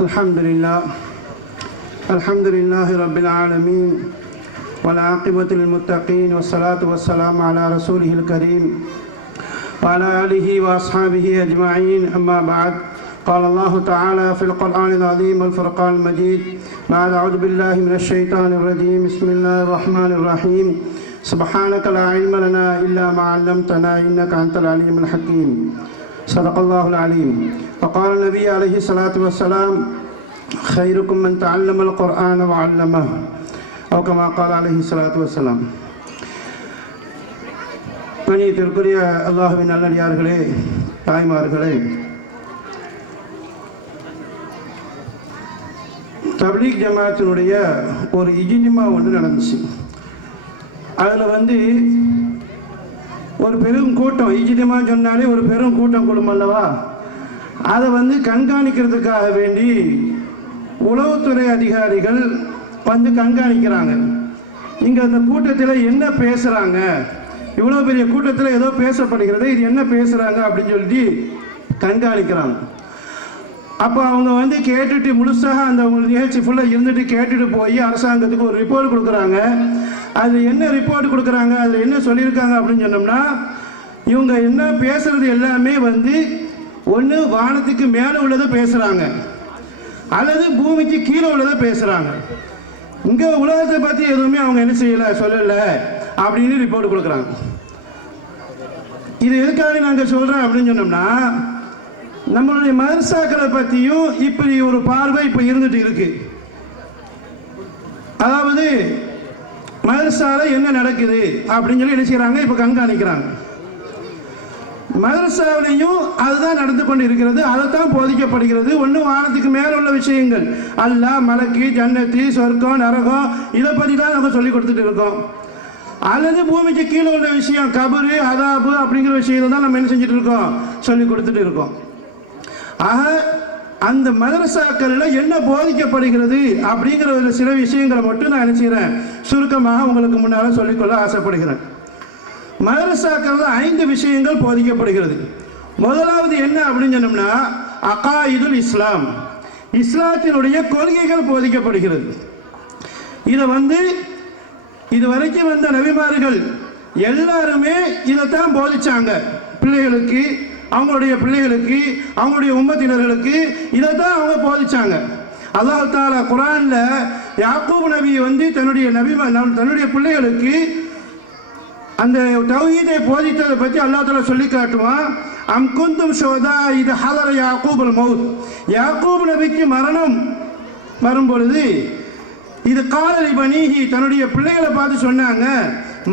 الحمد لله رب العالمين والعاقبة للمتقين والصلاة والسلام على رسوله الكريم وعلى آله وأصحابه أجمعين. أما بعد، قال الله تعالى في القرآن العظيم والفرقان المجيد بعد أعوذ بالله من الشيطان الرجيم. بسم الله الرحمن الرحيم. سبحانك لا علم لنا إلا ما علمتنا إنك أنت العليم الحكيم. صدق الله العليم. وقال النبي عليه الصلاة والسلام: خيركم من تعلم القرآن وعلمه، أو كما قال عليه الصلاة والسلام. கண்ணியத்திற்குரிய அல்லாஹ்வின் நல்லடியார்களே, தாய்மார்களே, தப்லீக் ஜமாத்தினுடைய ஒரு இஜ்திமா ஒன்று நடந்துச்சு. அதில் ஒரு பெரும் கூட்டம், இஜ்திமா சொன்னாலே ஒரு பெரும் கூட்டம் கூடும் அல்லவா, அதை கண்காணிக்கிறதுக்காக வேண்டி உளவுத்துறை அதிகாரிகள் கண்காணிக்கிறாங்க. இங்கே அந்த கூட்டத்தில் என்ன பேசுகிறாங்க, இவ்வளோ பெரிய கூட்டத்தில் ஏதோ பேசப்படுகிறது, இது என்ன பேசுகிறாங்க அப்படின்னு சொல்லி கண்காணிக்கிறாங்க. அப்போ அவங்க கேட்டுட்டு முழுசாக அந்த நிகழ்ச்சி ஃபுல்லாக இருந்துட்டு கேட்டுட்டு போய் அரசாங்கத்துக்கு ஒரு ரிப்போர்ட் கொடுக்குறாங்க. அது என்ன ரிப்போர்ட் கொடுக்குறாங்க, அதில் என்ன சொல்லியிருக்காங்க அப்படின்னு சொன்னோம்னா, இவங்க என்ன பேசுகிறது எல்லாமே ஒன்று வானத்துக்கு மேலே உள்ளதை பேசுகிறாங்க, அல்லது பூமிக்கு கீழே உள்ளதை பேசுகிறாங்க. இங்கே உலகத்தை பற்றி எதுவுமே அவங்க என்ன செய்யலை, சொல்லலை அப்படின்னு ரிப்போர்ட் கொடுக்குறாங்க. இது எதுக்காக நாங்கள் சொல்கிறோம் அப்படின்னு சொன்னோம்னா, நம்மளுடைய மதரசாக்களை பற்றியும் இப்படி ஒரு பார்வை இப்போ இருந்துட்டு இருக்கு. அதாவது மதரசால என்ன நடக்குது அப்படின்னு சொல்லி என்ன செய்யறாங்க, இப்போ கண்காணிக்கிறாங்க. மதரசாவிலையும் அதுதான் நடந்து கொண்டு இருக்கிறது, அதைத்தான் போதிக்கப்படுகிறது. ஒன்று வானத்துக்கு மேல உள்ள விஷயங்கள், அல்லாஹ், மலக்கு, ஜன்னத்து, சொர்க்கம், நரகம், இதை பற்றி தான் நம்ம சொல்லி கொடுத்துட்டு இருக்கோம். அல்லது பூமிக்கு கீழே உள்ள விஷயம், கபரு, அதாபு அப்படிங்கிற விஷயத்தை தான் நம்ம என்ன செஞ்சுட்டு இருக்கோம், சொல்லி கொடுத்துட்டு இருக்கோம். ஆக அந்த மதரசாக்கள்ல என்ன போதிக்கப்படுகிறது அப்படிங்கிற ஒரு சில விஷயங்களை மட்டும் நான் என்ன செய்கிறேன், சுருக்கமாக உங்களுக்கு முன்னால் சொல்லிக்கொள்ள ஆசைப்படுகிறேன். மதரசாக்கள் 5 விஷயங்கள் போதிக்கப்படுகிறது. முதலாவது என்ன அப்படின்னு சொன்னோம்னா, அகாயிதுல் இஸ்லாம், இஸ்லாத்தினுடைய கொள்கைகள் போதிக்கப்படுகிறது. இதை இதுவரைக்கும் வந்த நபிமார்கள் எல்லாருமே இதைத்தான் போதிச்சாங்க. பிள்ளைகளுக்கு, அவங்களுடைய பிள்ளைகளுக்கு, அவங்களுடைய உம்மத்தினர்களுக்கு இதைத்தான் அவங்க போதிச்சாங்க. அல்லாஹ் தஆலா குர்ஆன்ல யாக்கூப் நபி தன்னுடைய பிள்ளைகளுக்கு அந்த தௌஹீதை போதித்ததை பற்றி அல்லாஹ் தஆலா சொல்லி காட்டுவான். அம் குந்தும் ஷுஹதா இது ஹலர யாக்கூபுல் மௌத், யாக்கூப் நபிக்கு மரணம் வரும்பொழுது இது காலலி பனீஹி, தன்னுடைய பிள்ளைகளை பார்த்து சொன்னாங்க,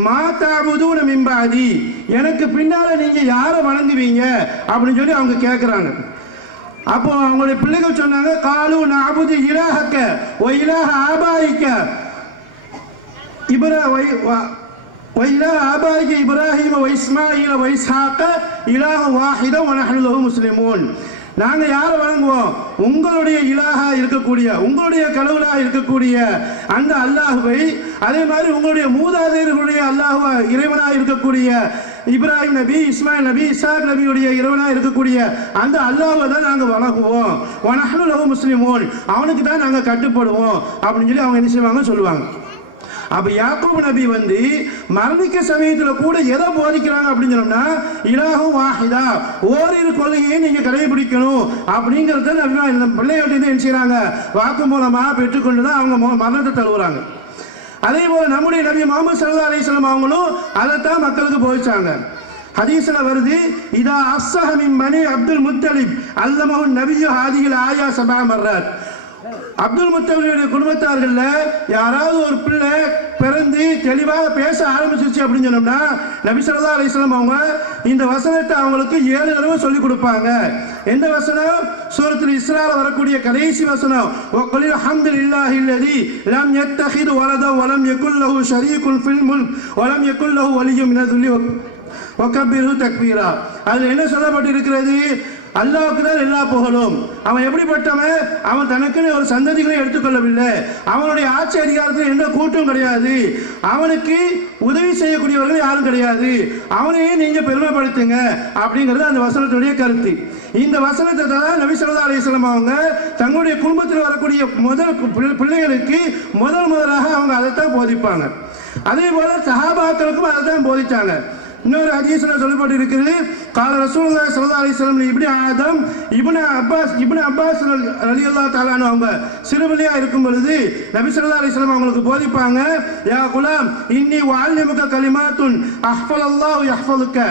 மாதாபுதூன மின் பாதி, எனக்கு பின்னால நீங்க யாரை வணங்குவீங்க அப்படின்னு சொல்லி அவங்க கேட்குறாங்க. அப்போ அவங்களுடைய பிள்ளைகள் சொன்னாங்க, காலு நஅபுது இலாஹக்க வ இலாஹ ஆபாயிக்க இப்ராஹீம வ இஸ்மாஈல வ இஸ்ஹாக இலாஹ வாஹித வ நஹ்னு லஹு முஸ்லிமூன். நாங்கள் யாரை வணங்குவோம், உங்களுடைய இலாஹா இருக்கக்கூடிய, உங்களுடைய கடவுளாக இருக்கக்கூடிய அந்த அல்லாஹுவை, அதே மாதிரி உங்களுடைய மூதாதையர்களுடைய அல்லாஹுவா இறைவனாக இருக்கக்கூடிய இப்ராஹிம் நபி, இஸ்மாயில் நபி, இஸ்ஹாக் நபியுடைய இறைவனாக இருக்கக்கூடிய அந்த அல்லாஹுவை தான் நாங்கள் வணங்குவோம். வ நஹ்னு லஹு முஸ்லிமூன், அவனுக்கு தான் நாங்கள் கட்டுப்படுவோம் அப்படின்னு சொல்லி அவங்க என்ன செய்வாங்க, சொல்லுவாங்க. அப்ப யாக்கூப் நபி மரணிக்க சமயத்தில் கூட எதை போதிக்கிறாங்க அப்படின்னு சொன்னோம்னா, இலாஹு வாஹிதா, ஓரிரு கொள்கையை நீங்க கடைபிடிக்கணும் அப்படிங்கறத இந்த பிள்ளைகள்ட்ட என்ன செய்யறாங்க, வாக்கு மூலமாக பெற்றுக்கொண்டு தான் அவங்க மரணத்தை தழுவுறாங்க. அதே போல நம்முடைய நபி முஹம்மது ஸல்லல்லாஹு அலைஹி வஸல்லம் அவங்களும் அதைத்தான் மக்களுக்கு போதிச்சாங்க. ஹதீஸ்ல வருது, இதா அஸ்ஸஹ மின் பனி அப்துல் முத்தலிப் அல்லமஹு நபியு ஹாதிஹில் ஆயா சபா மர்ராத். அப்துல் முத்தலிபுடைய குடும்பத்தார்கள்ல யாராவது ஒரு பிள்ளை பிறந்து தெளிவாக பேச ஆரம்பிச்சிருச்சு அப்படின்னு சொன்னோம்னா, நபி ஸல்லல்லாஹு அலைஹி வஸல்லம் அவங்க இந்த வசனத்தை அவங்களுக்கு 7 தடவை சொல்லி கொடுப்பாங்க. எந்த வசனம்? சூரத்துல் இஸ்ரால வரக்கூடிய கடைசி வசனம், வகுல் அல்ஹம்துலில்லாஹில்லதி லம் யத்தஹிது வலதன் வலம் யகுல் லஹு ஷரீகுன் ஃபில் முல்க் வலம் யகுல் லஹு வலிய்யுன் மினல் துல்லி வகப்பிரு தக்பீரா. அதில் என்ன சொல்லப்பட்டிருக்கிறது? அல்லாஹ்வுக்கு தான் எல்லா புகழும். அவன் எப்படிப்பட்டவன்? அவன் தனக்குன்னு ஒரு சந்ததிகளை எடுத்துக்கொள்ளவில்லை. அவனுடைய ஆட்சி அதிகாரத்தில் எந்த கூட்டும் கிடையாது. அவனுக்கு உதவி செய்யக்கூடியவர்கள் யாரும் கிடையாது. அவனையே நீங்க பெருமைப்படுத்துங்க அப்படிங்கிறது அந்த வசனத்துடைய கருத்து. இந்த வசனத்தை தான் நபி ஸல்லல்லாஹு அலைஹி வஸல்லம் அவங்க தங்களுடைய குடும்பத்தில் வரக்கூடிய முதல் பிள்ளைகளுக்கு முதலாக அவங்க அதைத்தான் போதிப்பாங்க. அதே போல சஹாபாக்களுக்கும் அதைத்தான் போதிச்சாங்க. இன்னொரு ஹதீஸ்ல சொல்லப்பட்டு இருக்கிறது, கால ரசூலுல்லாஹி ஸல்லல்லாஹு அலைஹி வஸல்லம் இப்னு ஆதம் இப்னு அப்பாஸ் ரலியல்லாஹு தஆலா அன்ஹு அவங்க சிறுபிள்ளையா இருக்கும் பொழுது நபி ஸல்லல்லாஹு அலைஹி வஸல்லம் அவங்களுக்கு போதிப்பாங்க, யா குலாம் இன்னி வஅல்லிமுக கலிமாத்துன் அஹ்ஃபலல்லாஹு யஹ்ஃபலுக.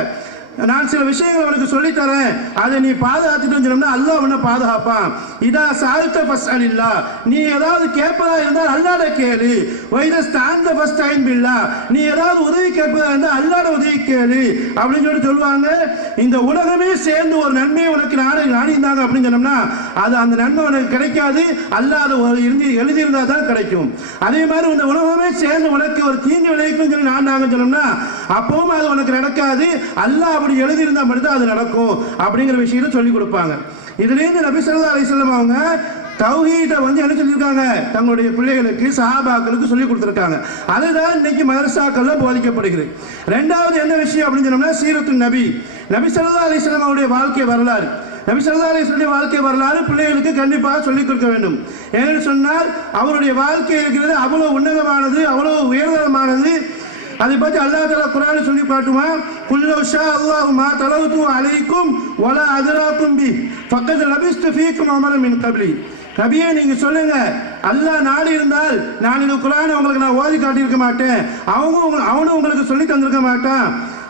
நான் சில விஷயங்கள் உனக்கு சொல்லித்தரேன், அதை நீ பாதுகாத்துட்டு சொன்னோம்னா அல்லாஹ் உன்னை பாதுகாப்பான். இதா சால்த ஃபஸ்அலில்லா, நீ ஏதாவது கேட்பதா இருந்தால் அல்லாஹ்ட கேளு. வைத ஸ்தாந்த ஃபஸ்தைன் பில்லா, நீ ஏதாவது உதவி கேட்பதா இருந்தால் அல்லாஹ்ட உதவி கேளு அப்படின்னு சொல்லுவாங்க. இந்த உலகமே சேர்ந்து ஒரு நன்மையை உனக்கு நாடிந்தாங்க அப்படின்னு சொன்னோம்னா அது அந்த நன்மை உனக்கு கிடைக்காது. அல்லாஹ் அதை எழுதியிருந்தா தான் கிடைக்கும். அதே மாதிரி இந்த உலகமே சேர்ந்து உனக்கு ஒரு தீங்கு விளைவிக்கும் சொல்லி நாங்கள் சொன்னோம்னா அப்பவும் அது உனக்கு நடக்காது. அல்லாஹ் அப்படி எழுதியிருந்தா மட்டும்தான் அது நடக்கும் அப்படிங்கிற விஷயத்தை சொல்லி கொடுப்பாங்க. இதுலேருந்து நபி ஸல்லல்லாஹு அலைஹி வஸல்லம் அவங்க தௌஹீதை என்ன சொல்லியிருக்காங்க, தங்களுடைய பிள்ளைகளுக்கு சஹாபாக்களுக்கு சொல்லி கொடுத்துருக்காங்க. அதுதான் இன்னைக்கு மதரசாக்கள்ல போதிக்கப்படுகிறது. ரெண்டாவது என்ன விஷயம் அப்படின்னு சொன்னோம்னா சீரத்து நபி ஸல்லல்லாஹு அலைஹி வஸல்லம் அவருடைய வாழ்க்கை வரலாறு. நபி ஸல்லல்லாஹு அலைஹி வஸல்லம் வாழ்க்கை வரலாறு பிள்ளைகளுக்கு கண்டிப்பாக சொல்லிக் கொடுக்க வேண்டும். ஏன்னு சொன்னால் அவருடைய வாழ்க்கை இருக்கிறது அவ்வளவு உன்னதமானது, அவ்வளவு உயர்தரமானது. அதை பற்றி அல்லாஹ் தஆலா குர்ஆன்ல சொல்லி காட்டுவான், குல்லு ஷா அல்லாஹு மா தலவுது அலைக்கும் வலா அதராக்கும் பி ஃபக்கத் லபிஸ்து ஃபீக்கும் அமரன் மின் கப்லி. நபியே நீங்க சொல்லுங்க, அல்லாஹ் நாடி இருந்தால் நான் இந்த குர்ஆனை உங்களுக்கு நான் ஓதி காட்டியிருக்க மாட்டேன், அவனும் உங்களுக்கு சொல்லி தந்திருக்க மாட்டான்.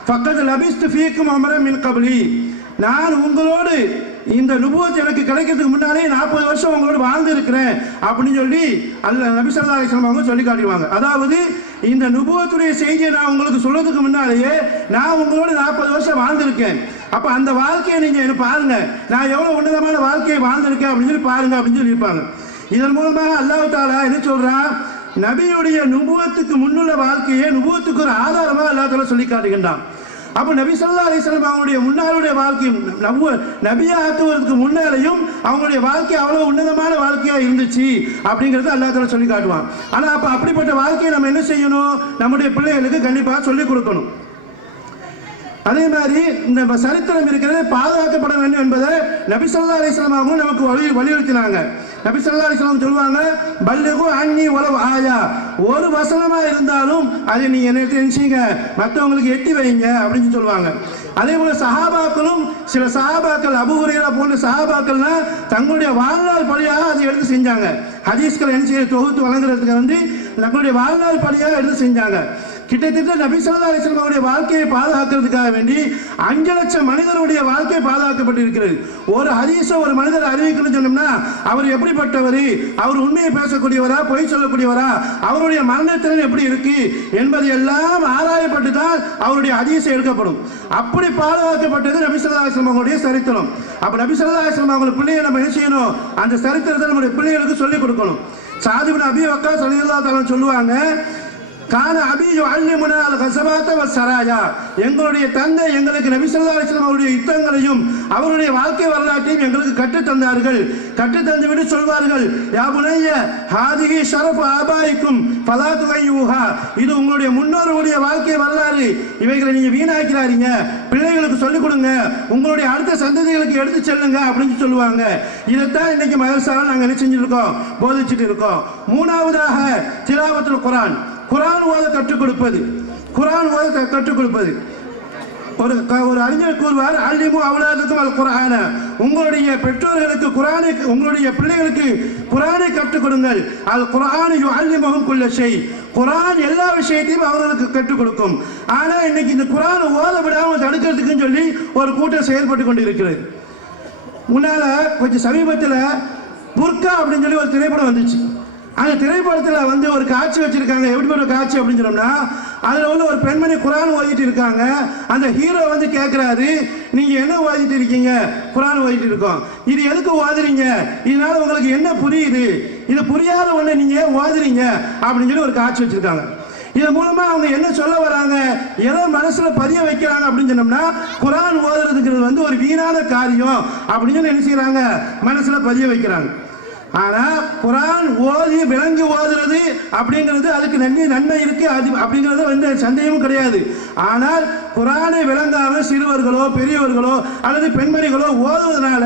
ஃபக்கத் லபிஸ்து ஃபீக்கும் அமரன் மின் கப்லி, நான் உங்களோடு இந்த நுபுவத் எனக்கு கிடைக்கிறதுக்கு முன்னாலே 40 வருஷம் உங்களோட வாழ்ந்து இருக்கிறேன் அப்படின்னு சொல்லி நபி ஸல்லல்லாஹு அலைஹி வஸல்லம் அவங்க சொல்லி காட்டுவாங்க. அதாவது இந்த நுபுவத்துடைய செய்தியை நான் உங்களுக்கு சொல்றதுக்கு முன்னாலேயே நான் உங்களோட 40 வருஷம் வாழ்ந்திருக்கேன். அப்ப அந்த வாழ்க்கையை நீங்க என்ன பாருங்க, நான் எவ்வளவு உன்னதமான வாழ்க்கையை வாழ்ந்திருக்கேன் அப்படின்னு சொல்லி பாருங்க அப்படின்னு சொல்லி இருப்பாங்க. இதன் மூலமாக அல்லாஹ் தஆலா என்ன சொல்றான், நபியுடைய நுபுவத்துக்கு முன்னுள்ள வாழ்க்கையை நுபுவத்துக்கு ஒரு ஆதாரமா அல்லாஹ் தஆலா சொல்லி காட்டுகின்றான். அப்போ நபி ஸல்லல்லாஹு அலைஹி வஸல்லம் அவங்களுடைய முன்னாளுடைய வாழ்க்கை நபியா ஆக்குவதற்கு முன்னாலேயும் அவங்களுடைய வாழ்க்கை அவ்வளவு உன்னதமான வாழ்க்கையா இருந்துச்சு அப்படிங்கிறது அல்லாஹ் தஆலா சொல்லி காட்டுவான். ஆனா அப்ப அப்படிப்பட்ட வாழ்க்கையை நம்ம என்ன செய்யணும், நம்முடைய பிள்ளைகளுக்கு கண்டிப்பாக சொல்லிக் கொடுக்கணும். அதே மாதிரி இந்த சரித்திரம் இருக்கிறது பாதுகாக்கப்பட வேண்டும் என்பதை நபி ஸல்லல்லாஹு அலைஹி வஸல்லம் அவங்க நமக்கு வலியுறுத்தினாங்க. நபி ஸல்லல்லாஹு அலைஹி வஸல்லம் சொல்லுவாங்க, பல்லிகு அன்னி வலவ் ஆயா, ஒரு வசனமா இருந்தாலும் அதை நீங்க என்ன செய்யுங்க, மற்றவங்களுக்கு எட்டி வைங்க அப்படின்னு சொல்லுவாங்க. அதே போல சஹாபாக்களும் சில சஹாபாக்கள் அபூ ஹுரைரா போன்ற சஹாபாக்கள்னா தங்களுடைய வாழ்நாள் பணியாக அதை எடுத்து செஞ்சாங்க. ஹதீஸ்களை என்ன செய்ய தொகுத்து வழங்குறதுக்கு தங்களுடைய வாழ்நாள் பணியாக எடுத்து செஞ்சாங்க. கிட்டத்தட்ட நபி ஸல்லல்லாஹு அலைஹி வஸல்லம் அவருடைய வாழ்க்கையை பாதுகாக்கிறதுக்காக வேண்டி 5 லட்சம் மனிதருடைய வாழ்க்கை பாதுகாக்கப்பட்டிருக்கிறது. ஒரு ஹதீஸை ஒரு மனிதர் அறிவிக்கணும்னு சொன்னோம்னா அவர் எப்படிப்பட்டவர், அவர் உண்மையை பேசக்கூடியவரா பொய் சொல்லக்கூடியவரா, அவருடைய மரணத்திறன் எப்படி இருக்கு என்பது எல்லாம் ஆராயப்பட்டு தான் அவருடைய ஹதீஸை எடுக்கப்படும். அப்படி பாதுகாக்கப்பட்டது நபி ஸல்லல்லாஹு அலைஹி வஸல்லம் அவருடைய சரித்திரம். அப்ப நபி ஸல்லல்லாஹு அலைஹி வஸல்லம் அவங்க பிள்ளையை நம்ம என்ன செய்யணும், அந்த சரித்திரத்தை நம்முடைய பிள்ளைகளுக்கு சொல்லிக் கொடுக்கணும். சாத் இப்னு அபீ வக்காஸ் ரலியல்லாஹு தஆலா சொல்லுவாங்க, கான அபி யுஅல்லிமுனா அல்-கஸபாத வஸ்-ஸராயா, எங்களுடைய தந்தை எங்களுக்கு நபி ஸல்லல்லாஹு அலைஹி வஸல்லம் அவருடைய யுத்தங்களையும் அவருடைய வாழ்க்கை வரலாற்றையும் எங்களுக்கு கற்றுத் தந்தார்கள். கற்றுத் தந்துவிட்டு சொல்வார்கள், யா புனைய ஹாதிஹி ஷரஃபு ஆபாயிக்கும் ஃபலா துகையுஹா, இது உங்களுடைய முன்னோர்களுடைய வாழ்க்கை வரலாறு, இவைகளை நீங்க வீணாக்கிறாதீங்க, பிள்ளைகளுக்கு சொல்லிக் கொடுங்க, உங்களுடைய அடுத்த சந்ததிகளுக்கு எடுத்து செல்லுங்க அப்படின்னு சொல்லுவாங்க. இதைத்தான் இன்னைக்கு மதரசாவில் நாங்கள் என்ன செஞ்சுட்டு இருக்கோம், போதிச்சுட்டு இருக்கோம். மூணாவதாக திலாவத்துல் குர்ஆன், குர்ஆன் ஓத கற்றுக் கொடுப்பது. குர்ஆன் ஓத கற்றுக் கொடுப்பது. ஒரு அறிஞர் கூறுவார், அல்லிமு அவுலாதுக்கும் அல் குர்ஆன, உங்களுடைய பெற்றோர்களுக்கு குர்ஆனை, உங்களுடைய பிள்ளைகளுக்கு குர்ஆனை கற்றுக் கொடுங்கள். அல் குர்ஆன் யுஅல்லிமுஹும் குல்ல ஷை, குர்ஆன் எல்லா விஷயத்தையும் அவர்களுக்கு கற்றுக் கொடுக்கும். ஆனா இன்னைக்கு இந்த குர்ஆன் ஓத விடாமல் தடுக்கிறதுக்குன்னு சொல்லி ஒரு கூட்டம் செயல்பட்டு கொண்டு இருக்கிறது. முன்னால கொஞ்சம் சமீபத்தில் புர்கா அப்படின்னு சொல்லி ஒரு திரைப்படம் வந்துச்சு. அந்த திரைப்படத்தில் ஒரு காட்சி வச்சிருக்காங்க. எப்படிப்பட்ட காட்சி அப்படின்னு சொன்னோம்னா, அதில் ஒரு பெண்மணி குர்ஆன் ஓதிட்டு இருக்காங்க. அந்த ஹீரோ கேட்குறாரு, நீங்கள் என்ன ஓதிட்டு இருக்கீங்க? குர்ஆன் ஓதிட்டு இருக்கோம். இது எதுக்கு ஓதுறீங்க? இதனால உங்களுக்கு என்ன புரியுது? இது புரியாத ஒன்று நீங்கள் ஏன் ஓதுறீங்க அப்படின்னு சொல்லி ஒரு காட்சி வச்சிருக்காங்க. இதன் மூலமா அவங்க என்ன சொல்ல வராங்க, ஏதோ மனசுல பதிய வைக்கிறாங்க அப்படின்னு சொன்னோம்னா, குர்ஆன் ஓதுறதுங்கிறது வந்து ஒரு வீணான காரியம் அப்படின்னு என்ன செய்யறாங்க, மனசுல பதிய வைக்கிறாங்க. ஆனா குர்ஆன் ஓதி விளங்கி ஓதுறது அப்படிங்கிறது அதுக்கு நன்மை இருக்கு, அது அப்படிங்கிறது வந்து சந்தேகமும் கிடையாது. ஆனால் குர்ஆனை விளங்காம சிறுவர்களோ பெரியவர்களோ அல்லது பெண்மணிகளோ ஓதுவதனால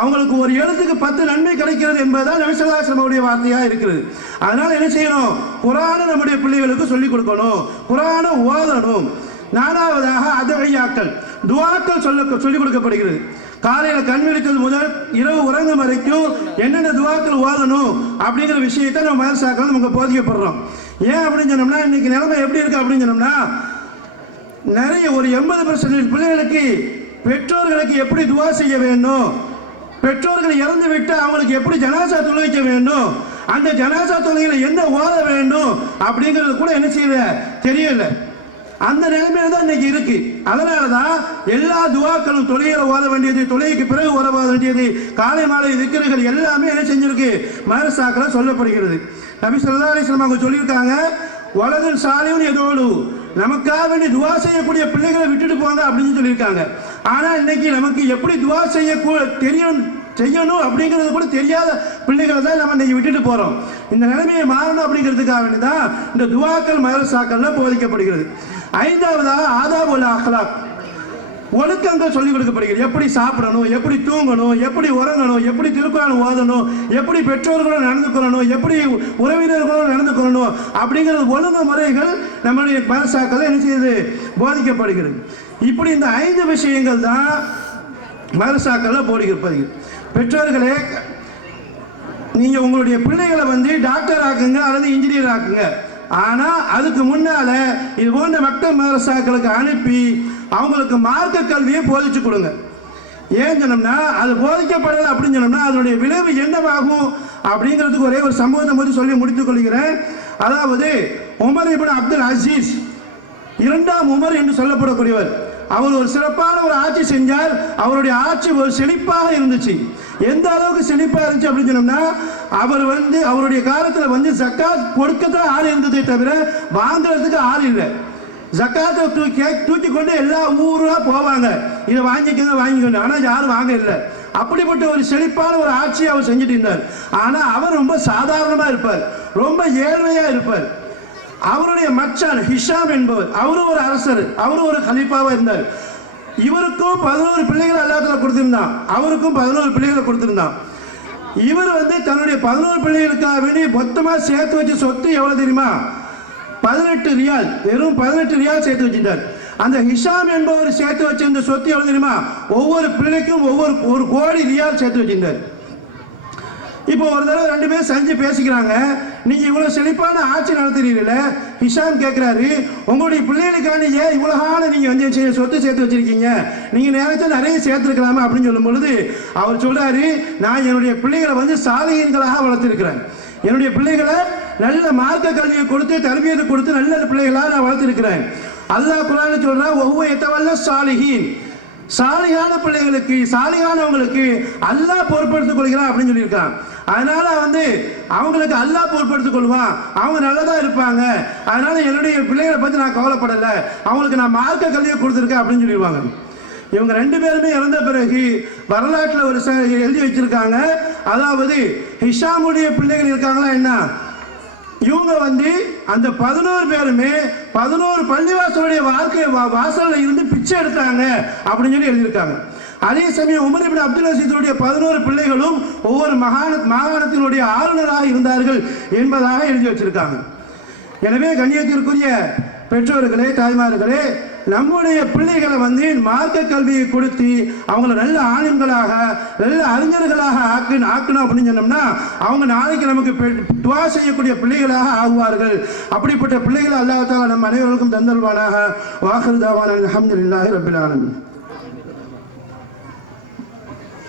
அவங்களுக்கு ஒரு எழுத்துக்கு 10 நன்மை கிடைக்கிறது என்பதுதான் நபி ஸல்லல்லாஹு அலைஹி வஸல்லம் வார்த்தையா இருக்கிறது. அதனால என்ன செய்யணும், குர்ஆனை நம்முடைய பிள்ளைகளுக்கு சொல்லிக் கொடுக்கணும், குர்ஆனை ஓதணும். நாலாவதாக அதஹியாக்கள், துஆக்கள் சொல்லிக் கொடுக்கப்படுகிறது. காலையில் கண் விழித்தது முதல் இரவு உறங்கும் வரைக்கும் என்னென்ன துஆக்கள் ஓதணும் அப்படிங்கிற விஷயத்தை நம்ம மதரசாக்கள் நமக்கு போதிக்கப்படுறோம். ஏன் அப்படின்னு சொன்னோம்னா, இன்னைக்கு நிலைமை எப்படி இருக்கு அப்படின்னு சொன்னோம்னா, நிறைய ஒரு 80% பிள்ளைகளுக்கு பெற்றோர்களுக்கு எப்படி துஆ செய்ய வேண்டும், பெற்றோர்கள் இறந்து விட்டு அவங்களுக்கு எப்படி ஜனாசா தொழுவிக்க வேண்டும், அந்த ஜனாசா தொழுகையில் என்ன ஓத வேண்டும் அப்படிங்கிறது கூட என்ன செய்யல தெரியல. அந்த நிலைமையில தான் இன்னைக்கு இருக்கு. அதனாலதான் எல்லா துஆக்களும் தொழுகையில ஓத வேண்டியது, தொழுகைக்கு பிறகு ஓத வேண்டியது, காலை மாலை திக்ருகள் எல்லாமே என்ன செஞ்சிருக்கு, மதரசாக்கள சொல்லப்படுகிறது. நபி ஸல்லல்லாஹு அலைஹி வஸல்லம் அவங்க சொல்லியிருக்காங்க, வலதுன் சாலிஹுன் யதுலு, நமக்காக வேண்டி துஆ செய்யக்கூடிய பிள்ளைகளை விட்டுட்டு போங்க அப்படின்னு சொல்லியிருக்காங்க. ஆனா இன்னைக்கு நமக்கு எப்படி துஆ செய்யணும் அப்படிங்கிறது கூட தெரியாத பிள்ளைகளை தான் நம்ம இன்னைக்கு விட்டுட்டு போறோம். இந்த நிலைமையை மாறணும் அப்படிங்கிறதுக்காக வேண்டிதான் இந்த துஆக்கள் மதரசாக்கள்ல போதிக்கப்படுகிறது. ஐந்தாவதாக ஆதாபுல் அஹ்லாக், ஒழுக்கங்கள் சொல்லிக் கொடுக்கப்படுகிறது. எப்படி சாப்பிடணும், எப்படி தூங்கணும், எப்படி உறங்கணும், எப்படி திருக்குர்ஆன் ஓதணும், எப்படி பெற்றோர்களும் நடந்து கொள்ளணும், எப்படி உறவினர்களும் நடந்து கொள்ளணும் அப்படிங்கிறது ஒழுங்கு முறைகள் நம்முடைய மதரசாக்கள் என்ன செய்யுது, போதிக்கப்படுகிறது. இப்படி இந்த 5 விஷயங்கள் தான் மதரசாக்கள் போதிக்கப்படுகிறது. பெற்றோர்களே, நீங்க உங்களுடைய பிள்ளைகளை வந்து டாக்டர் ஆக்குங்க அல்லது இன்ஜினியர் ஆக்குங்க. ஆனா அதுக்கு முன்னால இது போன்ற மக்தப் மதரசாக்களுக்கு அனுப்பி அவங்களுக்கு மார்க்க கல்வியை போதிச்சு கொடுங்க. ஏன் சொன்னோம்னா, அது போதிக்கப்படலை அப்படின்னு சொன்னோம்னா அதனுடைய விளைவு என்னவாகும் அப்படிங்கிறதுக்கு ஒரே ஒரு சம்பவத்தை மட்டும் சொல்லி முடித்துக் கொள்கிறேன். அதாவது உமர் இப்னு அப்துல் அசீஸ், 2ஆம் உமர் என்று சொல்லப்படக்கூடியவர், அவர் ஒரு சிறப்பான ஒரு ஆட்சி செஞ்சார். அவருடைய ஆட்சி ஒரு செழிப்பாக இருந்துச்சு. எந்த அளவுக்கு செழிப்பாக இருந்துச்சு அப்படின்னு சொன்னோம்னா, அவர் வந்து அவருடைய காலத்தில் வந்து ஜக்காத் கொடுக்கத்தான் ஆள் இருந்ததே தவிர வாங்குறதுக்கு ஆள் இல்லை. ஜக்காத்தை தூக்கி கொண்டு எல்லா ஊரா போவாங்க, இதை வாங்கிக்கோங்க, ஆனால் யாரும் வாங்க இல்லை. அப்படிப்பட்ட ஒரு செழிப்பான ஒரு ஆட்சியை அவர் செஞ்சுட்டு இருந்தார். ஆனால் அவர் ரொம்ப சாதாரணமாக இருப்பார், ரொம்ப ஏழ்மையாக இருப்பார். அவருடைய மச்சான் ஹிஷாம் என்பவர், அவரும் ஒரு அரசர், அவரும் ஒரு கலீஃபாவா இருந்தார். இவருக்கும் 11 பிள்ளைகள் அல்லாஹ் கொடுத்திருந்தான், அவருக்கும் 11 பிள்ளைகளை கொடுத்திருந்தான். இவர் வந்து தன்னுடைய 11 பிள்ளைகளுக்காக வேண்டி மொத்தமா சேர்த்து வச்ச சொத்து எவ்வளவு தெரியுமா, 18 ரியால், வெறும் 18 ரியால் சேர்த்து வச்சிருந்தார். அந்த ஹிஷாம் என்பவர் சேர்த்து வச்சிருந்த சொத்து எவ்வளவு தெரியுமா, ஒவ்வொரு பிள்ளைக்கும் ஒரு கோடி ரியால் சேர்த்து வச்சிருந்தார். இப்போ ஒரு தடவை 2 பேரும் செஞ்சு பேசிக்கிறாங்க, நீங்க இவ்வளவு செழிப்பான ஆட்சி நடத்துறீங்கள. ஹிஷாம் கேட்கிறாரு, உங்களுடைய பிள்ளைகளுக்கான ஏன் இவ்வளவு நீங்க வந்து சொத்து சேர்த்து வச்சிருக்கீங்க, நீங்க நேரத்தை நிறைய சேர்த்துருக்கலாமா அப்படின்னு சொல்லும் பொழுது அவர் சொல்றாரு, நான் என்னுடைய பிள்ளைகளை வந்து சாலிஹீன்களாக வளர்த்திருக்கிறேன். என்னுடைய பிள்ளைகளை நல்ல மார்க்க கல்வியை கொடுத்து தர்பியத்தை கொடுத்து நல்ல பிள்ளைகளாக நான் வளர்த்திருக்கிறேன். அல்லாஹ் குர்ஆன்ல சொல்றான், ஒவ்வொரு எத்தவல்ல சாலிஹீன், சாலிகான பிள்ளைகளுக்கு சாலிகானவங்களுக்கு அல்லாஹ் பொறுப்படுத்திக் கொள்கிறான் அப்படின்னு சொல்லியிருக்கான். அதனால வந்து அவங்களுக்கு அல்லாஹ் பொறுப்படுத்திக் கொள்வான், அவங்க நல்லதா இருப்பாங்க. அதனால என்னுடைய பிள்ளைகளை பத்தி நான் கவலைப்படலை, அவங்களுக்கு நான் மார்க்க கல்வியை கொடுத்துருக்கேன் அப்படின்னு சொல்லிடுவாங்க. இவங்க 2 பேருமே இறந்த பிறகு வரலாற்றில் ஒரு எழுதி வச்சிருக்காங்க. அதாவது ஹிஷாமுடைய பிள்ளைகள் இருக்காங்களா என்ன, இவங்க வந்து அந்த 11 பேருமே 11 பள்ளிவாசலுடைய வாசல்ல இருந்து பிச்சை எடுத்தாங்க அப்படின்னு சொல்லி எழுதியிருக்காங்க. அதே சமயம் உமர் இப்னு அப்துல் அசீஸுடைய 11 பிள்ளைகளும் ஒவ்வொரு மாகாணத்தினுடைய ஆளுநராக இருந்தார்கள் என்பதாக எழுதி வச்சிருக்காங்க. எனவே கண்ணியத்திற்குரிய பெற்றோர்களே, தாய்மார்களே, நம்முடைய பிள்ளைகளை வந்து மார்க்க கல்வியை கொடுத்து அவங்கள நல்ல ஆளுங்களாக நல்ல அறிஞர்களாக ஆக்கணும் அப்படின்னு சொன்னோம்னா அவங்க நாளைக்கு நமக்கு துஆ செய்யக்கூடிய பிள்ளைகளாக ஆகுவார்கள். அப்படிப்பட்ட பிள்ளைகளை அல்லாஹ் தஆலா நம் அனைவருக்கும் தந்தல்வானாக. வாஹிரு தாவானா அல்ஹம்துலில்லாஹி ரப்பில் ஆலமீன்.